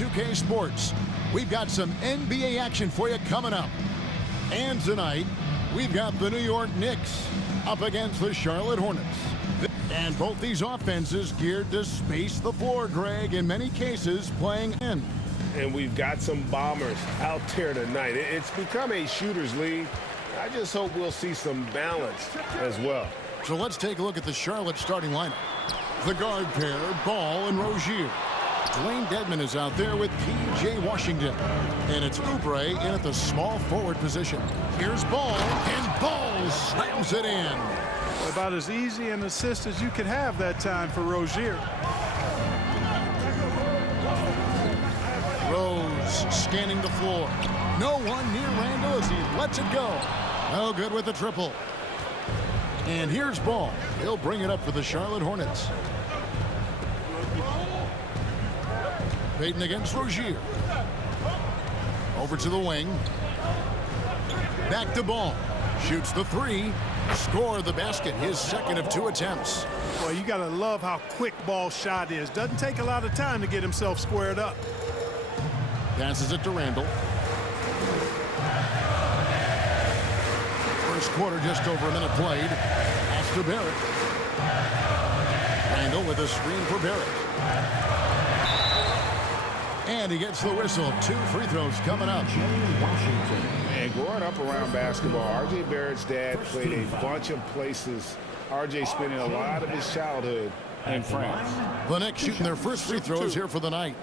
2K Sports. We've got some NBA action for you coming up. And tonight, we've got the New York Knicks up against the Charlotte Hornets. And both these offenses geared to space the floor, Greg, in many cases playing in. And we've got some bombers out there tonight. It's become a shooter's league. I just hope we'll see some balance as well. So let's take a look at the Charlotte starting lineup. The guard pair, Ball and Rozier. Dwayne Dedmon is out there with P.J. Washington. And it's Oubre in at the small forward position. Here's Ball, and Ball slams it in. About as easy an assist as you could have that time for Rozier. Rose scanning the floor. No one near Randall as he lets it go. No good with the triple. And here's Ball. He'll bring it up for the Charlotte Hornets. Payton against Rozier. Over to the wing. Back to Ball. Shoots the three. Score the basket. His second of 2 attempts. Well, you got to love how quick Ball's shot is. Doesn't take a lot of time to get himself squared up. Passes it to Randall. First quarter, just over a minute played. Pass to Barrett. Randall with a screen for Barrett. And he gets the whistle. 2 free throws coming up. And growing up around basketball, R.J. Barrett's dad played a bunch of places. R.J. spending a lot of his childhood in France. The Knicks shooting their first free throws here for the night.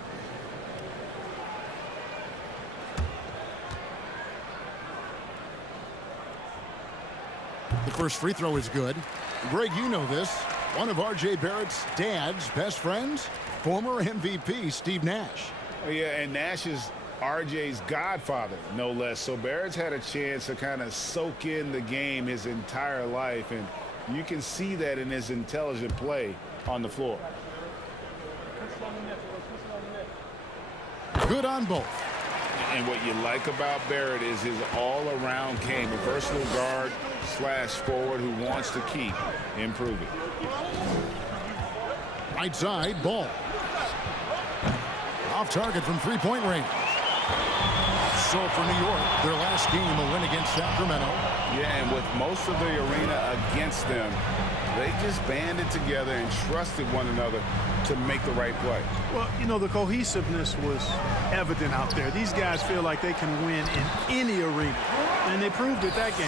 The first free throw is good. Greg, you know this. One of R.J. Barrett's dad's best friends, former MVP Steve Nash. Yeah, and Nash is R.J.'s godfather, no less. So Barrett's had a chance to kind of soak in the game his entire life, and you can see that in his intelligent play on the floor. Good on both. And what you like about Barrett is his all-around game, a versatile guard / forward who wants to keep improving. Right side, Ball. Off target from three-point range. So for New York, their last game, a win against Sacramento. Yeah, and with most of the arena against them, they just banded together and trusted one another to make the right play. Well, you know, the cohesiveness was evident out there. These guys feel like they can win in any arena, and they proved it that game.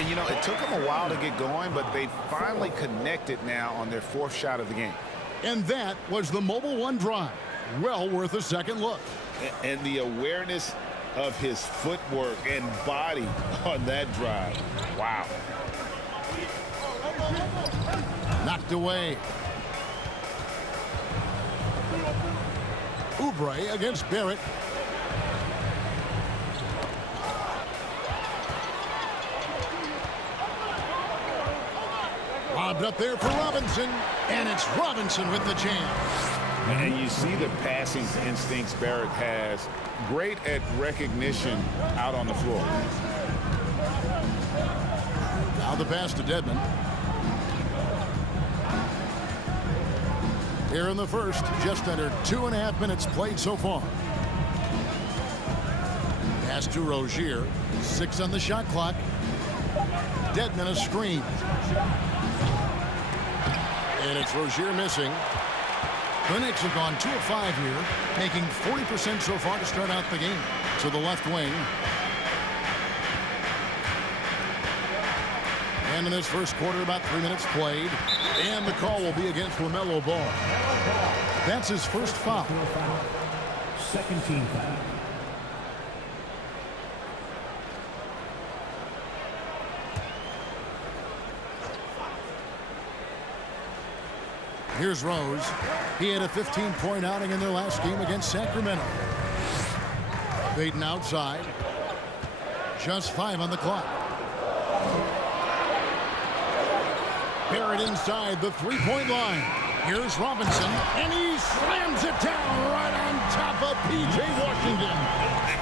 And you know, it took them a while to get going, but they finally connected now on their 4th shot of the game. And that was the Mobile One drive. Well worth a second look. And the awareness of his footwork and body on that drive. Wow. Knocked away. Oubre against Barrett. Lobbed up there for Robinson, and it's Robinson with the jam. And you see the passing instincts Barrett has. Great at recognition out on the floor. Now the pass to Dedmon. Here in the first, just under 2.5 minutes played so far. Pass to Rozier. 6 on the shot clock. Dedmon a screen. And it's Rozier missing. The Knicks have gone 2 of 5 here, making 40% so far to start out the game. To the left wing. And in this first quarter, about 3 minutes played. And the call will be against LaMelo Ball. That's his first foul. Second team foul. Here's Rose. He had a 15-point outing in their last game against Sacramento. Payton outside. Just 5 on the clock. Barrett inside the 3-point line. Here's Robinson, and he slams it down right on top of P.J. Washington.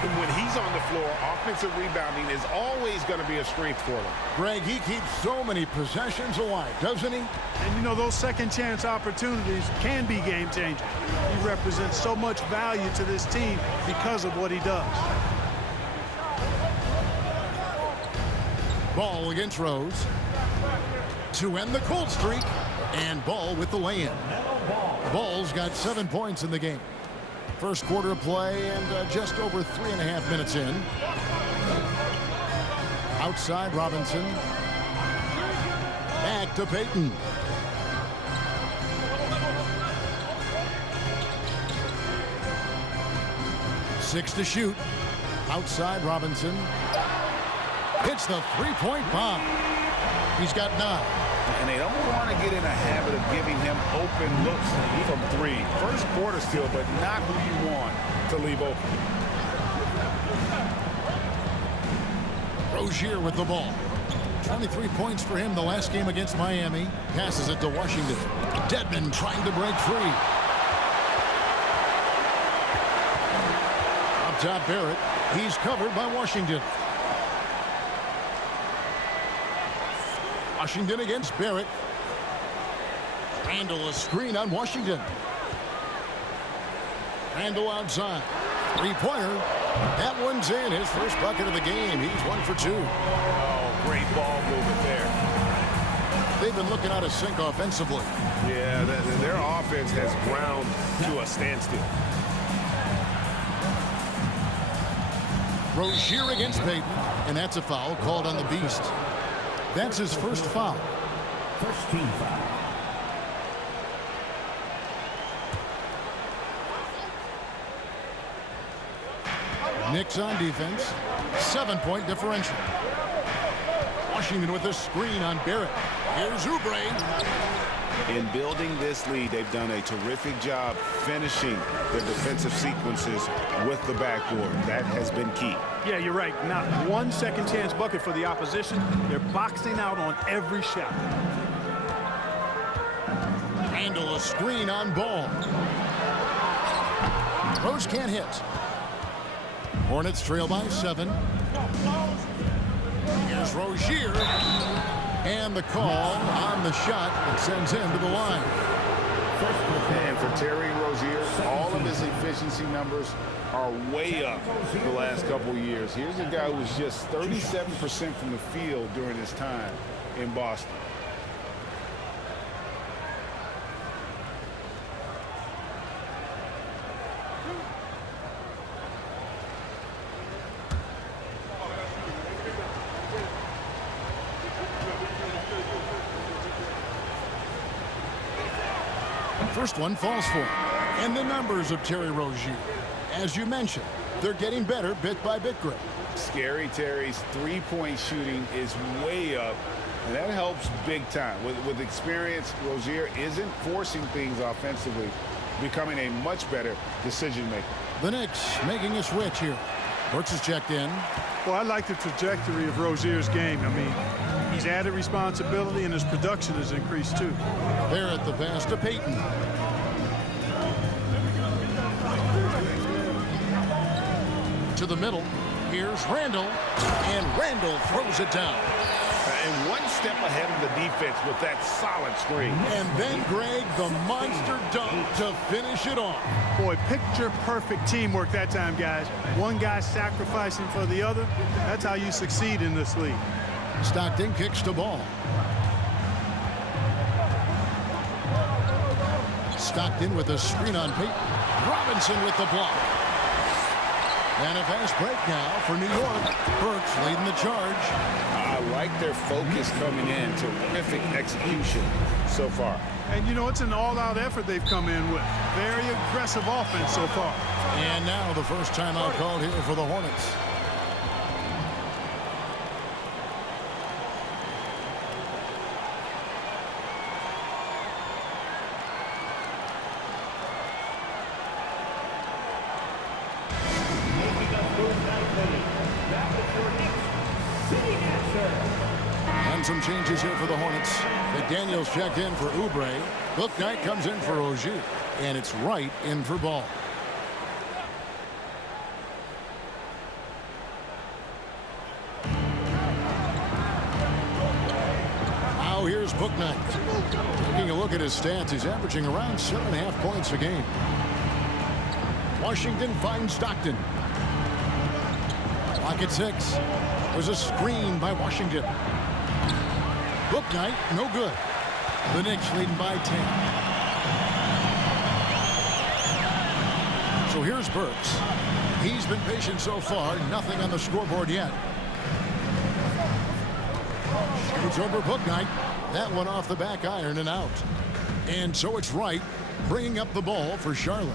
When he's on the floor, offensive rebounding is always going to be a strength for him. Greg, he keeps so many possessions alive, doesn't he? And, you know, those second-chance opportunities can be game-changing. He represents so much value to this team because of what he does. Ball against Rose. To end the cold streak. And Ball with the lay-in. Ball's got 7 points in the game. First quarter of play and just over 3.5 minutes in. Outside Robinson. Back to Payton. Six to shoot. Outside Robinson. Hits the three-point bomb. He's got 9. And they don't want to get in a habit of giving him open looks from 3. First quarter still, but not who you want to leave open. Rozier with the ball. 23 points for him the last game against Miami. Passes it to Washington. Dedmon trying to break free. Up top Barrett. He's covered by Washington. Washington against Barrett. Randall a screen on Washington. Randall outside. Three-pointer. That one's in. His first bucket of the game. He's 1 for 2. Oh, great ball movement there. They've been looking out of sync offensively. Yeah, their offense has ground to a standstill. Rozier against Payton. And that's a foul called on the Beast. That's his first foul. First team foul. Knicks on defense. 7-point differential. Washington with a screen on Barrett. Here's Oubre. In building this lead, they've done a terrific job finishing their defensive sequences with the backboard. That has been key. Yeah, you're right. Not one second chance bucket for the opposition. They're boxing out on every shot. Randall a screen on Ball. Rose can't hit. Hornets trail by 7. Here's Rozier. And the call on the shot that sends him to the line. And for Terry Rozier, all of his efficiency numbers are way up the last couple of years. Here's a guy who was just 37% from the field during his time in Boston. First one falls for him. And the numbers of Terry Rozier. As you mentioned, they're getting better bit by bit, Greg. Scary Terry's three-point shooting is way up, and that helps big time. With experience, Rozier isn't forcing things offensively, becoming a much better decision maker. The Knicks making a switch here. Brooks is checked in. Well, I like the trajectory of Rozier's game. I mean, he's added responsibility and his production has increased too. Barrett the pass to Payton. To the middle. Here's Randall. And Randall throws it down. And one step ahead of the defense with that solid screen. And then, Greg, the monster dunk to finish it off. Boy, picture-perfect teamwork that time, guys. One guy sacrificing for the other. That's how you succeed in this league. Stockton kicks the ball. Stockton with a screen on Payton. Robinson with the block. And a fast break now for New York. Burks leading the charge. I like their focus coming in. Terrific execution so far. And, you know, it's an all-out effort they've come in with. Very aggressive offense so far. And now the first timeout called here for the Hornets. And on some changes here for the Hornets. McDaniels checked in for Oubre. Bouknight comes in for Ogier. And it's Wright in for Ball. Now here's Bouknight. Taking a look at his stats, he's averaging around 7.5 points a game. Washington finds Stockton. Clock at 6. There's a screen by Washington. Bouknight, no good. The Knicks leading by 10. So here's Burks. He's been patient so far. Nothing on the scoreboard yet. Shoots over Bouknight. That one off the back iron and out. And so it's Wright bringing up the ball for Charlotte.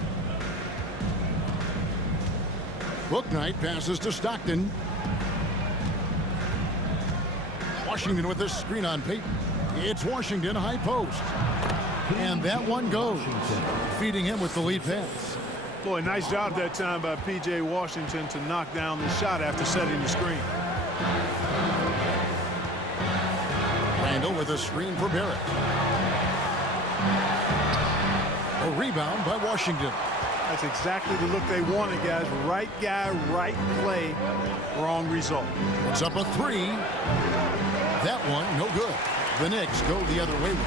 Bouknight passes to Stockton. Washington with this screen on Payton. It's Washington high post. And that one goes. Feeding him with the lead pass. Boy, nice job that time by P.J. Washington to knock down the shot after setting the screen. Randall with a screen for Barrett. A rebound by Washington. That's exactly the look they wanted, guys. Right guy, right play, wrong result. It's up a 3. That one, no good. The Knicks go the other way with it.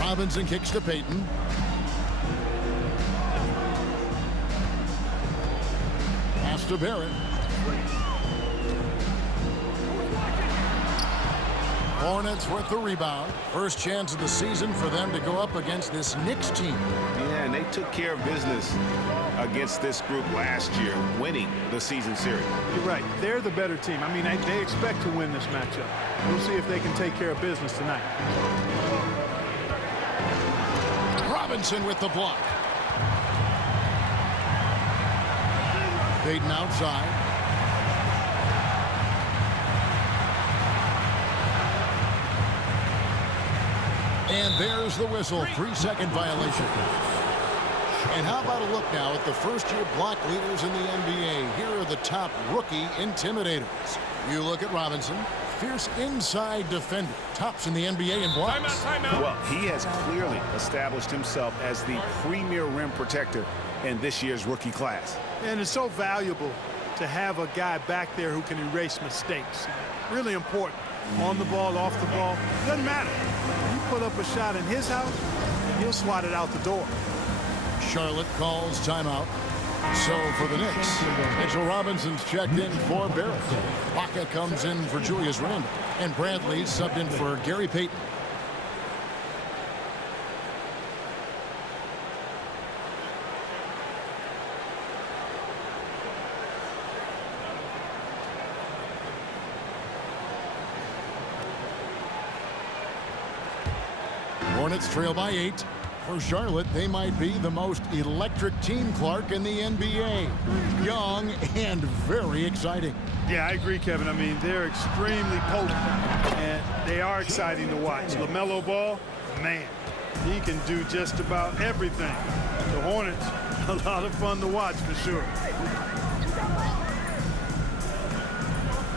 Robinson kicks to Payton. Pass to Barrett. Hornets with the rebound. First chance of the season for them to go up against this Knicks team. Yeah, and they took care of business against this group last year, winning the season series. You're right. They're the better team. I mean, they expect to win this matchup. We'll see if they can take care of business tonight. Robinson with the block. Payton outside. And there's the whistle. 3-second violation. And how about a look now at the first-year block leaders in the NBA. Here are the top rookie intimidators. You look at Robinson, fierce inside defender, tops in the NBA in blocks. Timeout. Well, he has clearly established himself as the premier rim protector in this year's rookie class. And it's so valuable to have a guy back there who can erase mistakes. Really important. On the ball, off the ball, doesn't matter. You put up a shot in his house, he'll swat it out the door. Charlotte calls timeout. So for the Knicks, Mitchell Robinson's checked in for Barrett. Baca comes in for Julius Randle. And Bradley subbed in for Gary Payton. Hornets trail by 8. For Charlotte, they might be the most electric team, Clark, in the NBA. Young and very exciting. Yeah, I agree, Kevin. I mean, they're extremely potent, and they are exciting to watch. LaMelo Ball, man, he can do just about everything. The Hornets, a lot of fun to watch for sure.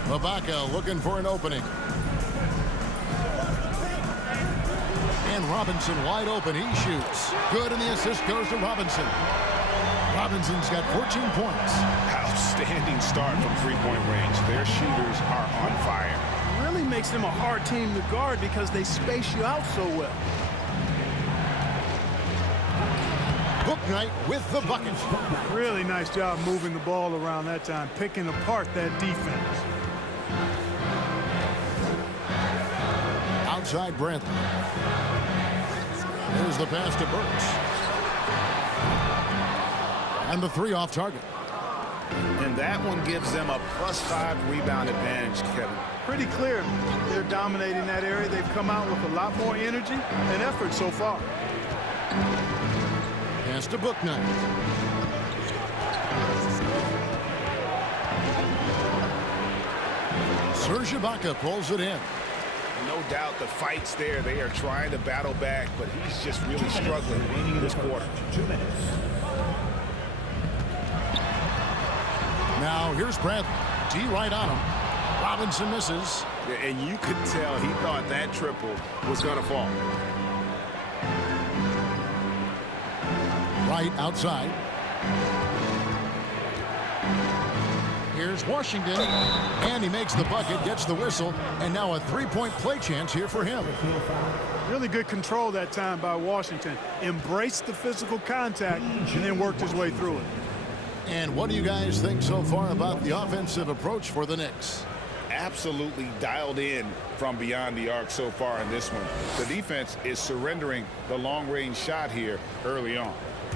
Ibaka looking for an opening. And Robinson wide open. He shoots. Good, and the assist goes to Robinson. Robinson's got 14 points. Outstanding start from three-point range. Their shooters are on fire. It really makes them a hard team to guard because they space you out so well. Bouknight with the bucket. Really nice job moving the ball around that time, picking apart that defense. Outside Bradley. There's the pass to Burks. And the 3 off target. And that one gives them a +5 rebound advantage, Kevin. Pretty clear they're dominating that area. They've come out with a lot more energy and effort so far. Pass to Bouknight. Serge Ibaka pulls it in. No doubt the fight's there. They are trying to battle back, but he's just really struggling in this quarter. 2 minutes. Now here's Bradley. D right on him. Robinson misses. Yeah, and you could tell he thought that triple was going to fall. Right outside. Here's Washington, and he makes the bucket, gets the whistle, and now a three-point play chance here for him. Really good control that time by Washington. Embraced the physical contact and then worked his way through it. And what do you guys think so far about the offensive approach for the Knicks? Absolutely dialed in from beyond the arc so far in this one. The defense is surrendering the long-range shot here early on.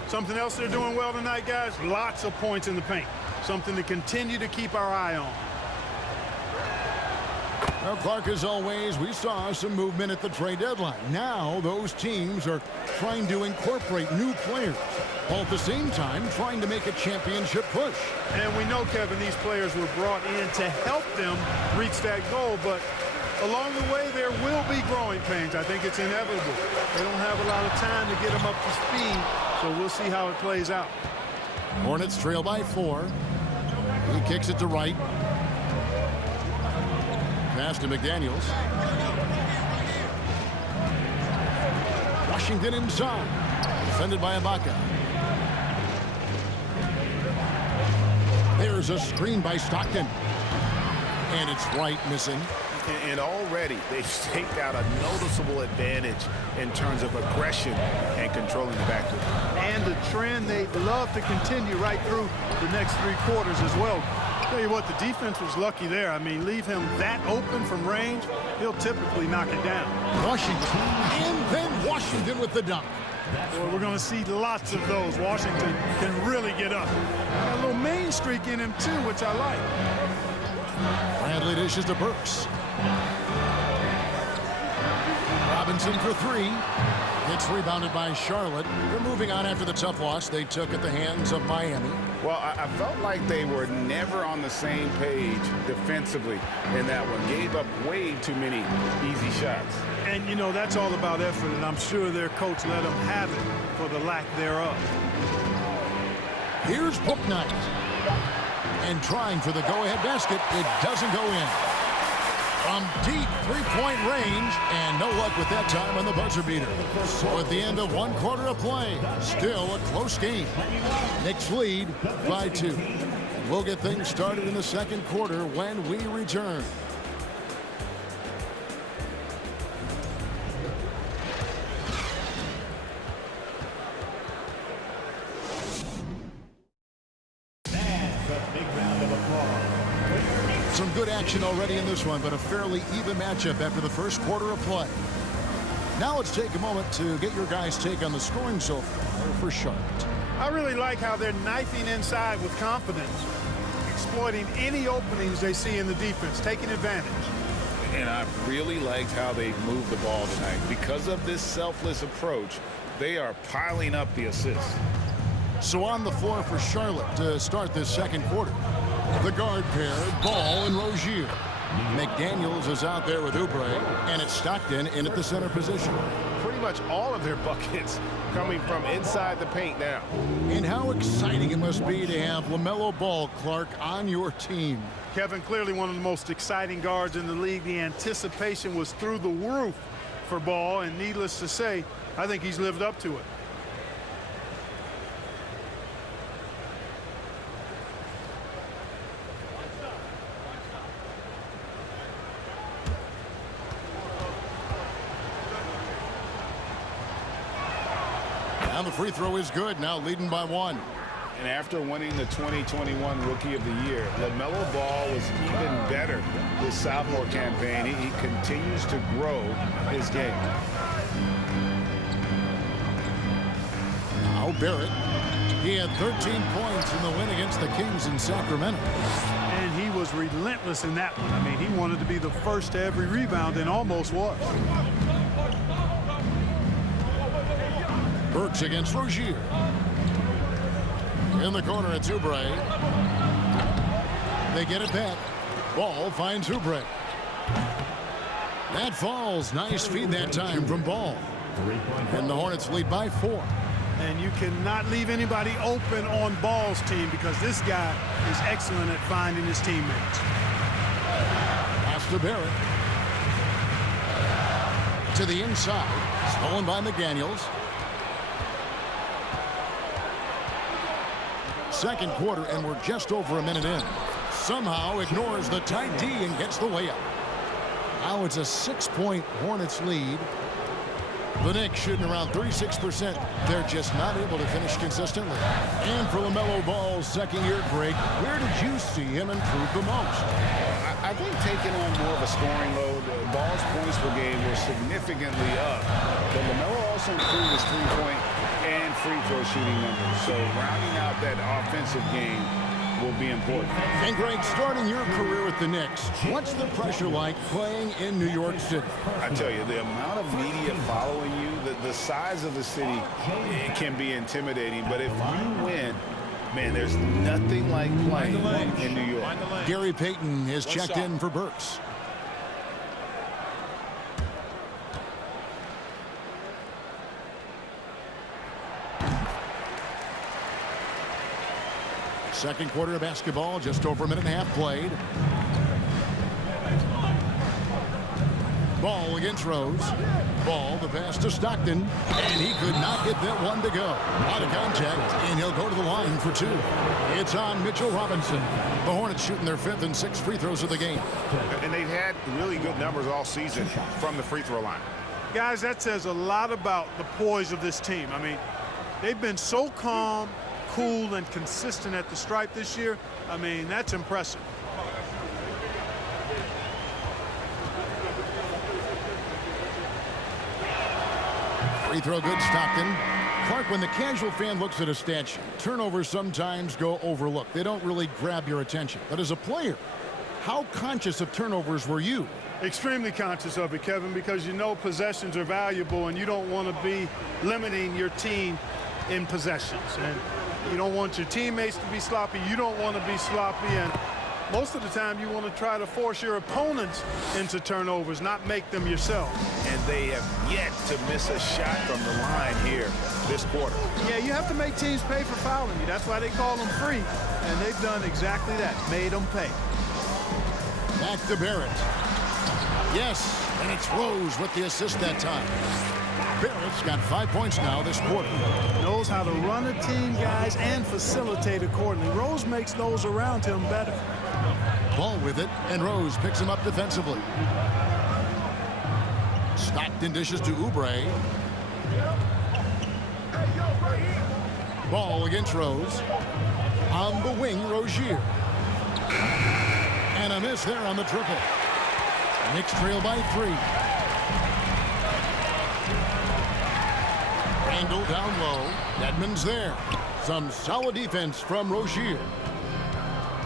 Something else they're doing well tonight, guys, lots of points in the paint. Something to continue to keep our eye on. Well, Clark, as always, we saw some movement at the trade deadline. Now those teams are trying to incorporate new players, while at the same time trying to make a championship push. And we know, Kevin, these players were brought in to help them reach that goal, but along the way there will be growing pains. I think it's inevitable. They don't have a lot of time to get them up to speed, so we'll see how it plays out. Hornets trail by 4. He kicks it to Wright. Pass to McDaniels. Washington inside. Defended by Ibaka. There's a screen by Stockton. And it's Wright missing. And already they've staked out a noticeable advantage in terms of aggression and controlling the backcourt. And the trend they'd love to continue right through the next 3 quarters as well. Tell you what, the defense was lucky there. I mean, leave him that open from range, he'll typically knock it down. Washington, and then Washington with the dunk. Well, we're going to see lots of those. Washington can really get up. Got a little main streak in him, too, which I like. Bradley dishes to Burks. Robinson for 3. It's rebounded by Charlotte. They're moving on after the tough loss they took at the hands of Miami. Well, I felt like they were never on the same page defensively in that one. Gave up way too many easy shots. And, you know, that's all about effort, and I'm sure their coach let them have it for the lack thereof. Here's Bouknight. And trying for the go-ahead basket. It doesn't go in. From deep three-point range, and no luck with that time on the buzzer beater. So at the end of 1 quarter of play, still a close game. Knicks lead by 2. We'll get things started in the second quarter when we return. Some good action already in this one, but a fairly even matchup after the first quarter of play. Now let's take a moment to get your guys' take on the scoring so far for Charlotte. I really like how they're knifing inside with confidence, exploiting any openings they see in the defense, taking advantage. And I really liked how they moved the ball tonight. Because of this selfless approach, they are piling up the assists. So on the floor for Charlotte to start this second quarter. The guard pair, Ball and Rozier. McDaniels is out there with Oubre, and it's Stockton in at the center position. Pretty much all of their buckets coming from inside the paint now. And how exciting it must be to have LaMelo Ball, Clark, on your team. Kevin, clearly one of the most exciting guards in the league. The anticipation was through the roof for Ball, and needless to say, I think he's lived up to it. Now the free throw is good, now leading by 1. And after winning the 2021 Rookie of the Year, LaMelo Ball was even better this sophomore campaign. He continues to grow his game. Now Barrett. He had 13 points in the win against the Kings in Sacramento. And he was relentless in that one. I mean, he wanted to be the first to every rebound and almost was. Burks against Rozier. In the corner, it's Oubre. They get it back. Ball finds Oubre. That falls. Nice feed that time from Ball. And the Hornets lead by 4. And you cannot leave anybody open on Ball's team because this guy is excellent at finding his teammates. Pass to Barrett. To the inside. Stolen by McDaniels. Second quarter, and we're just over a minute in. Somehow ignores the tight D and gets the layup. Now it's a 6-point Hornets lead. The Knicks shooting around 36%. They're just not able to finish consistently. And for LaMelo Ball's second-year break, where did you see him improve the most? I think taking on more of a scoring load, Ball's points per game were significantly up. But LaMelo also improved his three-point and free throw shooting numbers. So rounding out that offensive game will be important. And Greg, starting your career with the Knicks, what's the pressure like playing in New York City? I tell you, the amount of media following you, the size of the city, it can be intimidating. But if you win, man, there's nothing like playing in New York. Gary Payton has checked in for Burks. Second quarter of basketball, just over a minute and a half played. Ball against Rose. Ball, the pass to Stockton, and he could not get that one to go. Out of contact, and he'll go to the line for two. It's on Mitchell Robinson. The Hornets shooting their 5th and 6th free throws of the game. And they've had really good numbers all season from the free throw line. Guys, that says a lot about the poise of this team. I mean, they've been so calm, cool, and consistent at the stripe this year. I mean, that's impressive. Free throw good, Stockton. Clark, when the casual fan looks at a stat sheet, turnovers sometimes go overlooked. They don't really grab your attention. But as a player, how conscious of turnovers were you? Extremely conscious of it, Kevin, because you know possessions are valuable and you don't want to be limiting your team in possessions. And you don't want your teammates to be sloppy. You don't want to be sloppy. And most of the time you want to try to force your opponents into turnovers, not make them yourself. And they have yet to miss a shot from the line here this quarter. Yeah, you have to make teams pay for fouling you. That's why they call them free. And they've done exactly that, made them pay. Back to Barrett. Yes, and it's Rose with the assist that time. Barrett's got 5 points now this quarter. Knows how to run a team, guys, and facilitate accordingly. Rose makes those around him better. Ball with it, and Rose picks him up defensively. Stockton dishes to Oubre. Ball against Rose. On the wing, Rozier. And a miss there on the triple. Knicks trail by 3. Randall down low. Dedmon's there. Some solid defense from Rozier.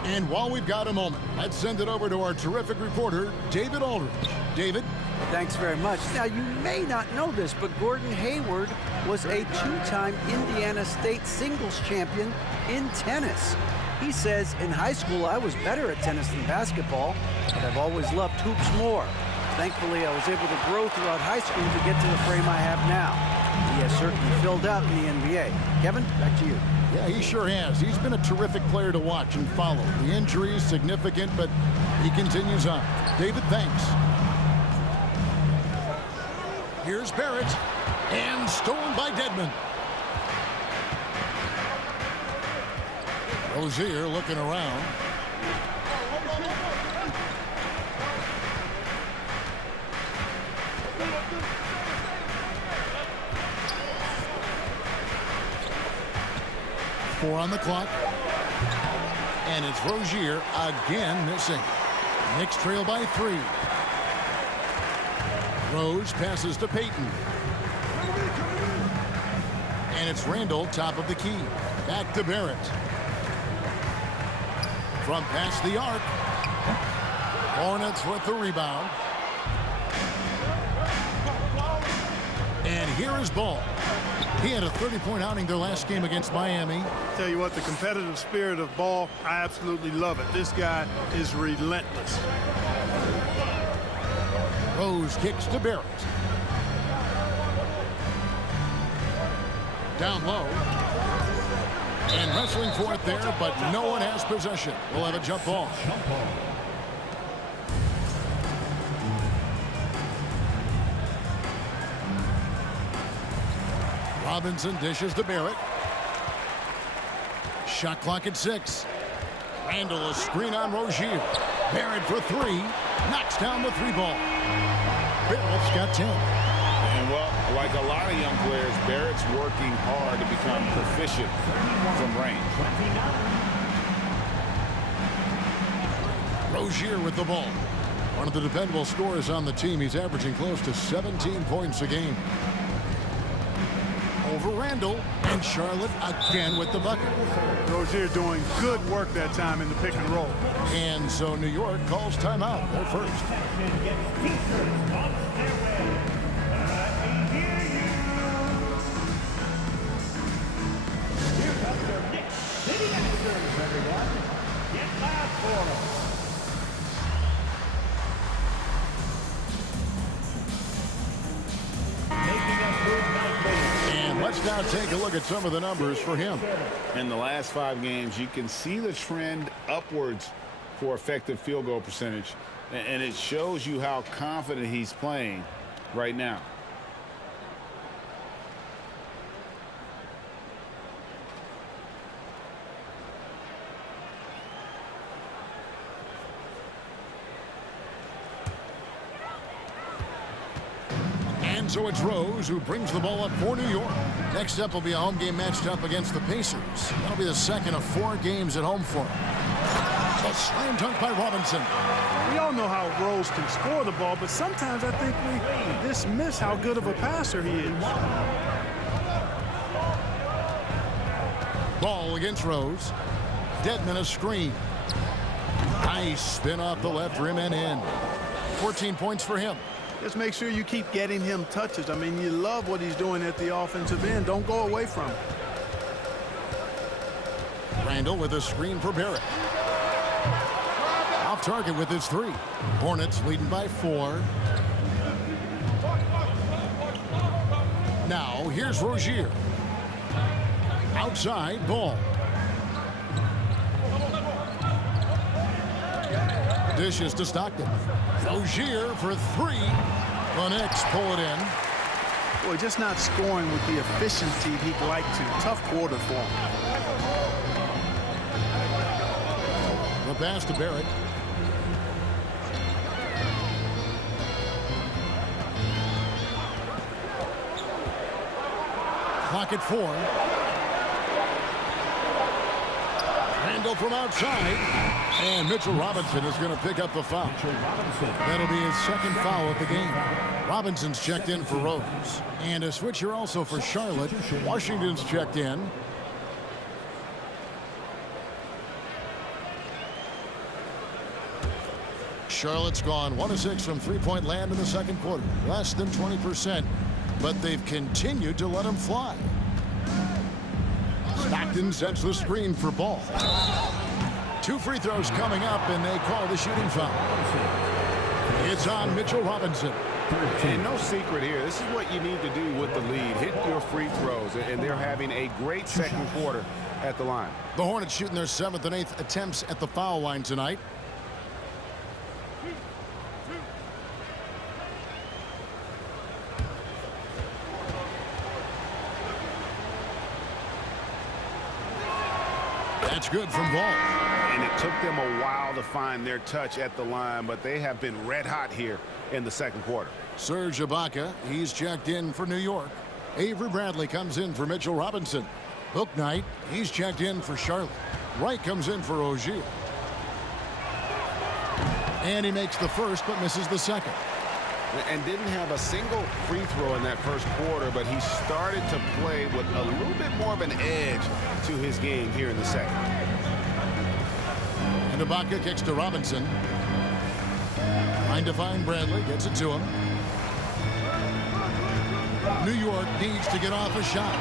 And while we've got a moment, let's send it over to our terrific reporter, David Aldridge. David? Thanks very much. Now, you may not know this, but Gordon Hayward was a 2-time Indiana State singles champion in tennis. He says, in high school, I was better at tennis than basketball, but I've always loved hoops more. Thankfully, I was able to grow throughout high school to get to the frame I have now. He has certainly filled out in the NBA. Kevin, back to you. Yeah, he sure has. He's been a terrific player to watch and follow. The injury is significant, but he continues on. David, thanks. Here's Barrett, and stolen by Dedmon. Rozier looking around. Four on the clock. And it's Rozier again missing. Knicks trail by 3. Rose passes to Payton. And it's Randall, top of the key. Back to Barrett. From past the arc. Hornets with the rebound. And here is Ball. He had a 30-point outing their last game against Miami. Tell you what, the competitive spirit of Ball, I absolutely love it. This guy is relentless. Rose kicks to Barrett. Down low. And wrestling for it there, but no one has possession. We'll have a jump ball. Robinson dishes to Barrett. Shot clock at 6. Randall a screen on Rozier. Barrett for 3. Knocks down the 3 ball. Barrett's got 10. And, well, like a lot of young players, Barrett's working hard to become proficient from range. Rozier with the ball. One of the dependable scorers on the team. He's averaging close to 17 points a game. Over Randall, and Charlotte again with the bucket. Rozier doing good work that time in the pick and roll. And so New York calls timeout. They're first. Here comes your Knicks City Masters, everyone. Get loud for them. And let's now take a look at some of the numbers for him. In the last 5 games, you can see the trend upwards for effective field goal percentage. And it shows you how confident he's playing right now. And so it's Rose who brings the ball up for New York. Next up will be a home game matched up against the Pacers. That'll be the second of 4 games at home for him. A slam dunk by Robinson. We all know how Rose can score the ball, but sometimes I think we dismiss how good of a passer he is. Ball against Rose. Dedmon a screen. Nice spin off the left rim and in. 14 points for him. Just make sure you keep getting him touches. I mean, you love what he's doing at the offensive end. Don't go away from him. Randall with a screen for Barrett. Off target with his 3. Hornets leading by 4. Now here's Rozier. Outside ball. Dishes to Stockton. Rozier for 3. The Knicks pull it in. Boy, just not scoring with the efficiency he'd like to. Tough quarter for him. The pass to Barrett. Clock at 4. Randall from outside. And Mitchell Robinson is going to pick up the foul. That'll be his second foul of the game. Robinson's checked in for Rose. And a switch here also for Charlotte. Washington's checked in. Charlotte's gone 1 of 6 from three-point land in the second quarter. Less than 20%. But they've continued to let him fly. Stockton sets the screen for Ball. 2 free throws coming up, and they call the shooting foul. It's on Mitchell Robinson. And no secret here. This is what you need to do with the lead. Hit your free throws, and they're having a great second quarter at the line. The Hornets shooting their 7th and 8th attempts at the foul line tonight. That's good from Ball. And it took them a while to find their touch at the line, but they have been red hot here in the second quarter. Serge Ibaka, he's checked in for New York. Avery Bradley comes in for Mitchell Robinson. Bouknight, he's checked in for Charlotte. Wright comes in for Rozier. And he makes the first but misses the second. And didn't have a single free throw in that first quarter, but he started to play with a little bit more of an edge to his game here in the second. And Ibaka kicks to Robinson. Trying to find Bradley, gets it to him. New York needs to get off a shot.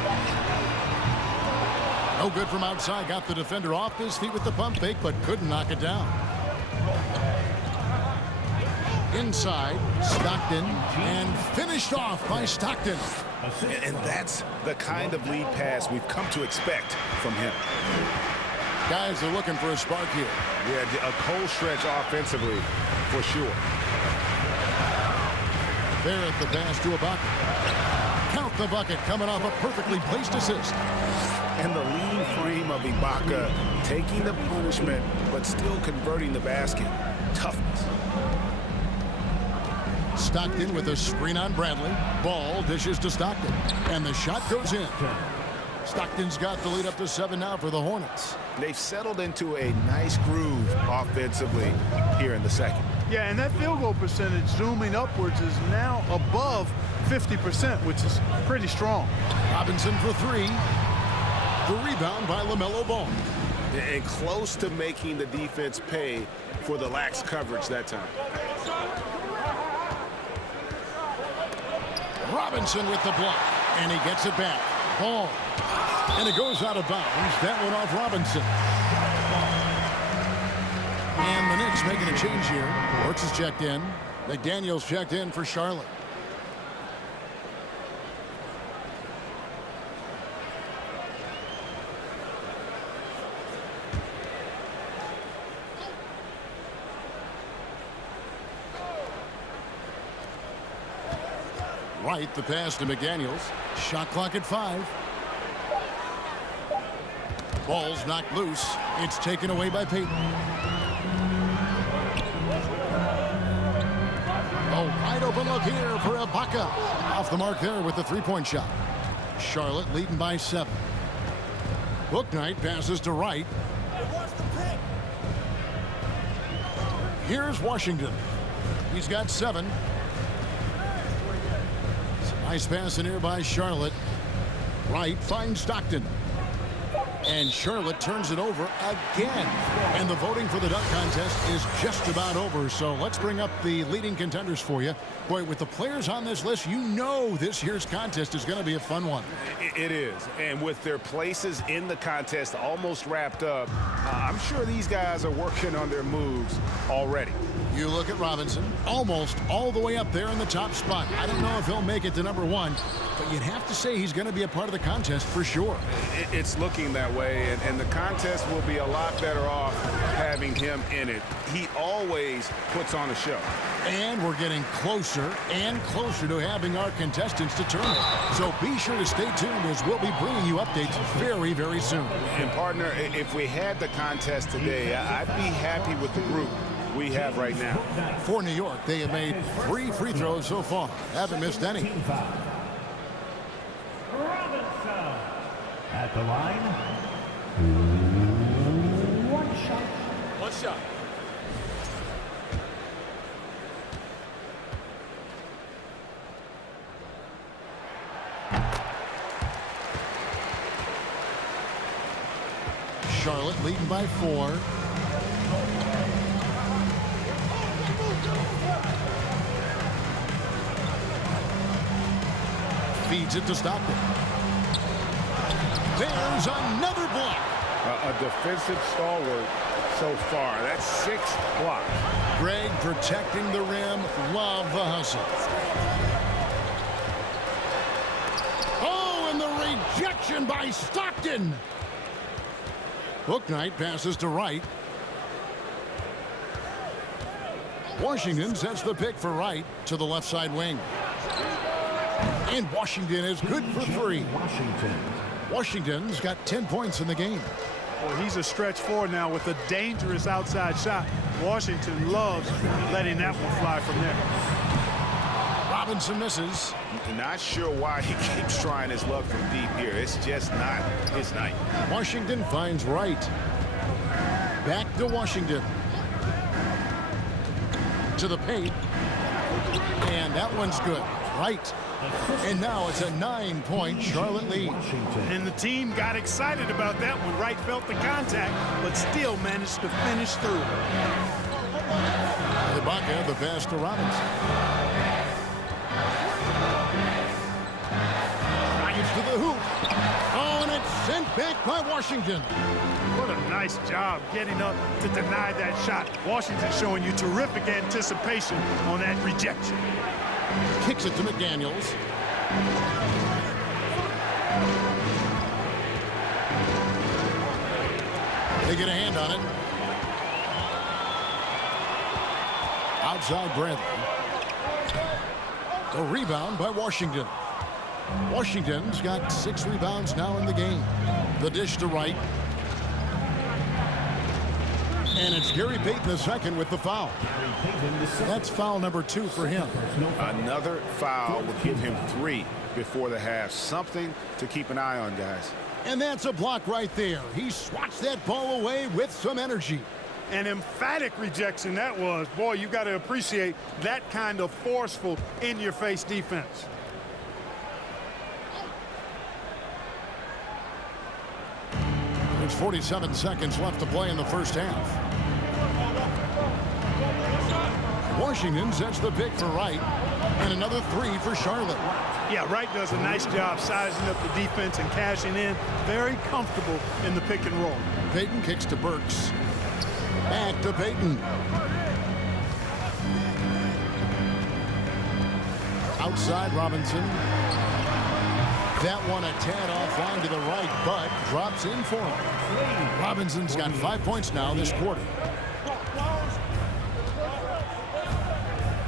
No good from outside. Got the defender off his feet with the pump fake, but couldn't knock it down. Inside, Stockton, and finished off by Stockton. And that's the kind of lead pass we've come to expect from him. Guys are looking for a spark here. Yeah, a cold stretch offensively, for sure. Barrett the pass to Ibaka. Count off the bucket, coming off a perfectly placed assist. And the lean frame of Ibaka, taking the punishment, but still converting the basket. Toughness. Stockton with a screen on Bradley. Ball dishes to Stockton. And the shot goes in. Stockton's got the lead up to 7 now for the Hornets. They've settled into a nice groove offensively here in the second. Yeah, and that field goal percentage zooming upwards is now above 50%, which is pretty strong. Robinson for 3. The rebound by LaMelo Ball. And close to making the defense pay for the lax coverage that time. Robinson with the block. And he gets it back. Ball. And it goes out of bounds. That one off Robinson. And the Knicks making a change here. Brooks is checked in. McDaniels checked in for Charlotte. Right, the pass to McDaniels. Shot clock at 5. Ball's knocked loose. It's taken away by Payton. A wide open look here for Ibaka. Off the mark there with the three-point shot. Charlotte leading by 7. Bouknight passes to Wright. Here's Washington. He's got 7. Nice pass in here by Charlotte. Wright finds Stockton. And Charlotte turns it over again. And the voting for the dunk contest is just about over. So let's bring up the leading contenders for you. Boy, with the players on this list, you know this year's contest is going to be a fun one. It is. And with their places in the contest almost wrapped up, I'm sure these guys are working on their moves already. You look at Robinson, almost all the way up there in the top spot. I don't know if he'll make it to number 1, but you'd have to say he's going to be a part of the contest for sure. It's looking that way, and the contest will be a lot better off having him in it. He always puts on a show. And we're getting closer and closer to having our contestants determined. So be sure to stay tuned as we'll be bringing you updates very, very soon. And partner, if we had the contest today, I'd be happy with the group we have right now. For New York, they have made 3 free throws so far. Haven't missed any. Robinson at the line. 1 shot. 1 shot. Charlotte leading by 4. Feeds it to Stockton. There's another block. A defensive stalwart so far. That's 6 blocks. Greg protecting the rim. Love the hustle. Oh, and the rejection by Stockton. Bouknight passes to Wright. Washington sets the pick for Wright to the left side wing. And Washington is good for 3. Washington's got 10 points in the game. Well, he's a stretch 4 now with a dangerous outside shot. Washington loves letting that one fly from there. Robinson misses. Not sure why he keeps trying his luck from deep here. It's just not his night. Washington finds Wright. Back to Washington. To the paint. And that one's good. Right. And now it's a 9-point Charlotte lead. And the team got excited about that one. Wright felt the contact, but still managed to finish through. Ibaka, the pass to Robinson. Drives to the hoop. Oh, and it's sent back by Washington. What a nice job getting up to deny that shot. Washington showing you terrific anticipation on that rejection. Kicks it to McDaniels. They get a hand on it. Outside Bradley. The rebound by Washington. Washington's got 6 rebounds now in the game. The dish to Wright. And it's Gary Payton II with the foul. That's foul number 2 for him. Another foul will give him 3 before the half. Something to keep an eye on, guys. And that's a block right there. He swats that ball away with some energy. An emphatic rejection that was. Boy, you got to appreciate that kind of forceful in-your-face defense. There's 47 seconds left to play in the first half. Washington sets the pick for Wright, and another 3 for Charlotte. Yeah, Wright does a nice job sizing up the defense and cashing in. Very comfortable in the pick and roll. Payton kicks to Burks. Back to Payton. Outside Robinson. That one a tad offline to the right, but drops in for him. Robinson's got 5 points now this quarter.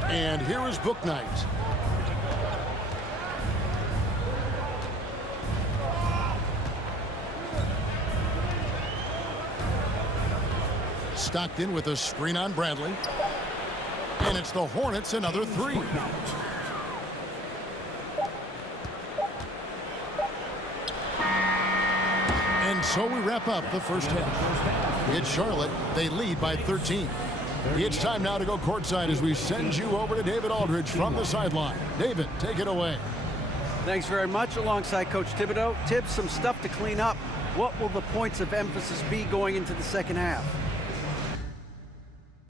And here is Bouknight. Stockton with a screen on Bradley. And it's the Hornets another 3. And so we wrap up the first half. It's Charlotte. They lead by 13. It's time now to go courtside as we send you over to David Aldridge from the sideline. David, take it away. Thanks very much. Alongside Coach Thibodeau. Tibbs, some stuff to clean up. What will the points of emphasis be going into the second half?